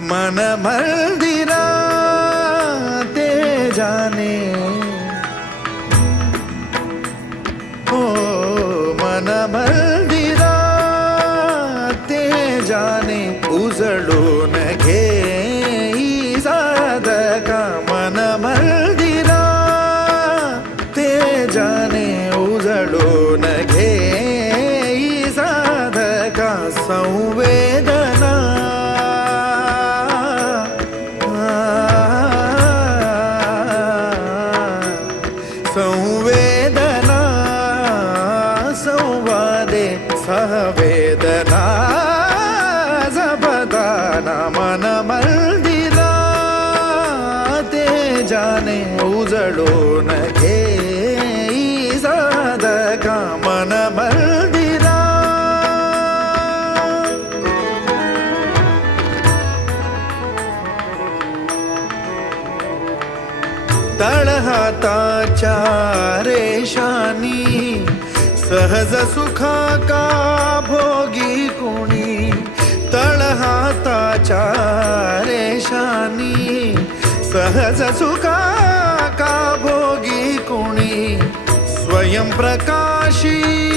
मन मंदिरा ते जाने हो मन मंदिरा ते जाने उजळून घे साधका मन मंदिरा ते जाने उजळून घे साधका संवेदना संवेदना संवादे सहवेदना जपदाना मन मंदिरा ते जाने उजळून घे साधका मन मंदिरा तळहाताच्या रेषानी सहज सुखा का भोगी कुणी तळहाताच्या रेषानी सहज सुखा का भोगी कुणी स्वयं प्रकाशी